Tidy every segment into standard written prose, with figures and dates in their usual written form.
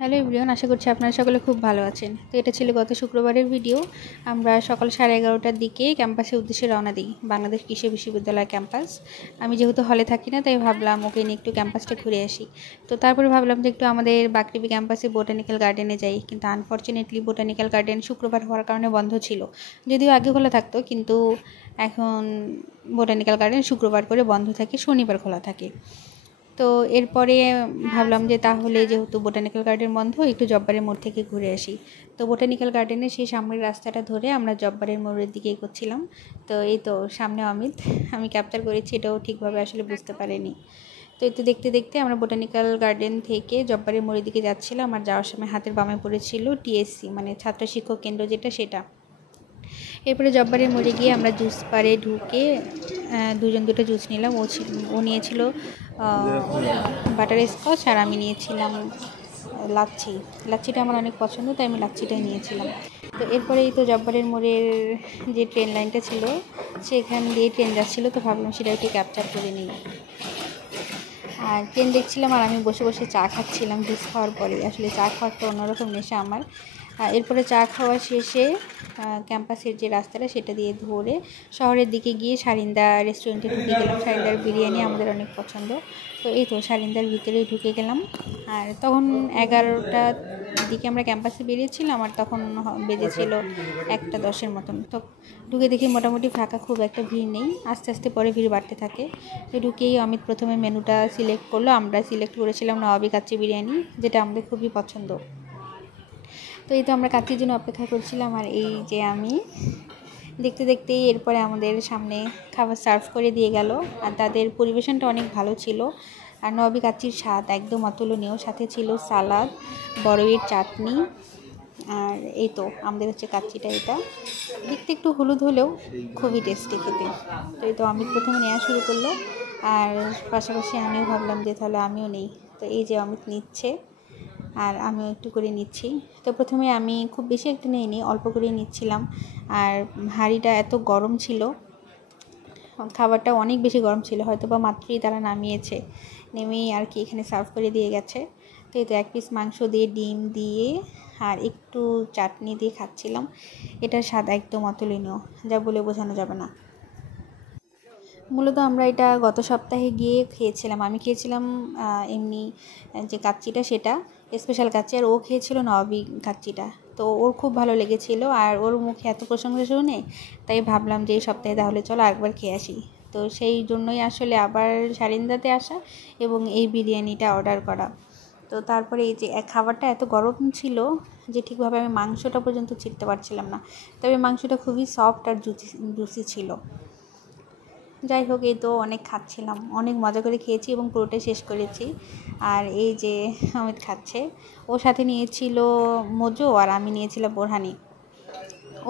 Hello everyone, আশা করছি আপনারা সকলে খুব ভালো আছেন। তো এটা ছিল গত শুক্রবারের ভিডিও। আমরা সকাল 11:30টার দিকে ক্যাম্পাসের উদ্দেশ্যে রওনা দিই, বাংলাদেশ কৃষি বিশ্ববিদ্যালয় ক্যাম্পাস। আমি যেহেতু হলে থাকি না, তাই ভাবলাম ওকে নিয়ে একটু ক্যাম্পাসটা ঘুরে আসি। তো তারপরে ভাবলাম যে একটু আমাদের বাকৃবি ক্যাম্পাসে বোটানিক্যাল গার্ডেনে যাই, কিন্তু আনফর্চুনেটলি বোটানিক্যাল গার্ডেন শুক্রবার হওয়ার কারণে বন্ধ ছিল। যদিও আগে খোলা থাকতো, কিন্তু এখন বোটানিক্যাল গার্ডেন শুক্রবার করে বন্ধ থাকে, শনিবার খোলা থাকে। তো এরপরে ভাবলাম যে তাহলে যেহেতু বোটানিক্যাল গার্ডেন বন্ধ, একটু জব্বারের মোড় থেকে ঘুরে আসি। তো বোটানিক্যাল গার্ডেনের সেই সামনের রাস্তাটা ধরে আমরা জব্বারের মোড়ের দিকে এগোচ্ছিলাম। তো এই তো সামনে অমিত, আমি ক্যাপচার করেছি, এটাও ঠিকভাবে আসলে বুঝতে পারিনি। তো একটু দেখতে দেখতে আমরা বোটানিক্যাল গার্ডেন থেকে জব্বারের মোড়ের দিকে যাচ্ছিলাম, আর যাওয়ার সময় হাতের বামে পড়েছিল টিএসসি, মানে ছাত্র শিক্ষক কেন্দ্র যেটা, সেটা। এরপরে জব্বারের মোড়ে গিয়ে আমরা জুস বারে ঢুকে দুটো জুস নিলাম। ও নিয়েছিল বাটার স্কচ, আর আমি নিয়েছিলাম লাচ্ছিটা আমার অনেক পছন্দ, তাই আমি লাচ্ছিটাই নিয়েছিলাম। তো এরপরেই তো জব্বারের মোড়ের যে ট্রেন লাইনটা ছিল, সেখান দিয়ে ট্রেন যাচ্ছিলো, তো ভাবলাম সেটা একটু ক্যাপচার করে নিই। আর ট্রেন দেখছিলাম, আর আমি বসে বসে চা খাচ্ছিলাম। জুস খাওয়ার পরে আসলে চা খাওয়ার একটা অন্যরকম নেশা আমার। এরপরে চা খাওয়া শেষে ক্যাম্পাসের যে রাস্তাটা, সেটা দিয়ে ধরে শহরের দিকে গিয়ে সারিন্দা রেস্টুরেন্টে ঢুকে গেলাম। সারিন্দার বিরিয়ানি আমাদের অনেক পছন্দ। তো এই তো সারিন্দার ভিতরেই ঢুকে গেলাম। আর তখন 11টার দিকে আমরা ক্যাম্পাসে বেরিয়েছিলাম, আর তখন বেজেছিল 1:10 মতন। তো ঢুকে দেখি মোটামুটি ফাঁকা, খুব একটা ভিড় নেই। আস্তে আস্তে পরে ভিড় বাড়তে থাকে। তো ঢুকেই অমিত প্রথমে মেনুটা সিলেক্ট করলো। আমরা সিলেক্ট করেছিলাম নবাবী কাচ্চি বিরিয়ানি, যেটা আমাদের খুবই পছন্দ। তো এই তো আমরা কাচ্চির জন্য অপেক্ষা করছিলাম, আর এই যে আমি দেখতে দেখতেই এরপরে আমাদের সামনে খাবার সার্ভ করে দিয়ে গেল। আর তাদের পরিবেশনটা অনেক ভালো ছিল। আর নবাবী কাচ্চির স্বাদ একদম অতুলনীয়, সাথে ছিল সালাদ, বড়ইয়ের চাটনি। আর এই তো আমাদের হচ্ছে কাচ্চিটা, এটা দেখতে একটু হলুদ হলেও খুবই টেস্টি খেতে। তো এই তো আমি প্রথমে নেওয়া শুরু করলো, আর পাশাপাশি আমিও ভাবলাম যে তাহলে আমিও নেই। তো এই যে অমিত নিচ্ছে, আর আমিও একটু করে নিচ্ছি। তো প্রথমে আমি খুব বেশি একটা নিইনি, অল্প করেই নিচ্ছিলাম। আর হাঁড়িটা এত গরম ছিল, খাবারটা অনেক বেশি গরম ছিল, হয়তো বা মাত্রই তারা নামিয়েছে, নেমেই আর কি এখানে সার্ভ করে দিয়ে গেছে। তো এই তো 1 পিস মাংস দিয়ে, ডিম দিয়ে, আর একটু চাটনি দিয়ে খাচ্ছিলাম। এটার স্বাদ একদম অতুলনীয়, যা বলে বোঝানো যাবে না। মূলত আমরা এটা গত সপ্তাহে গিয়ে খেয়েছিলাম। আমি খেয়েছিলাম এমনি যে কাচ্চিটা, সেটা স্পেশাল কাচ্চি, আর ও খেয়েছিল নবাবী কাচ্চিটা। তো ওর খুব ভালো লেগেছিল, আর ওর মুখে এত প্রশংসা শুনে তাই ভাবলাম যে এই সপ্তাহে তাহলে চলো আরেকবার খেয়ে আসি। তো সেই জন্যই আসলে আবার সারিন্দাতে আসা এবং এই বিরিয়ানিটা অর্ডার করা। তো তারপরে এই যে খাবারটা এত গরম ছিল যে ঠিকভাবে আমি মাংসটা পর্যন্ত চিড়তে পারছিলাম না। তবে মাংসটা খুবই সফট আর জুসি ছিল। যাই হোক, এই তো অনেক খাচ্ছিলাম, অনেক মজা করে খেয়েছি এবং পুরোটাই শেষ করেছি। আর এই যে অমিত খাচ্ছে, ওর সাথে নিয়েছিল মোজো, আর আমি নিয়েছিলাম বোরহানি।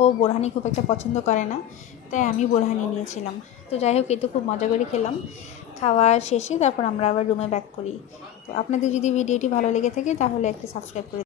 ও বোরহানি খুব একটা পছন্দ করে না, তাই আমি বোরহানি নিয়েছিলাম। তো যাই হোক, এই তো খুব মজা করে খেলাম। খাওয়া শেষে তারপর আমরা আবার রুমে ব্যাক করি। তো আপনাদের যদি ভিডিওটি ভালো লেগে থাকে তাহলে একটা সাবস্ক্রাইব করে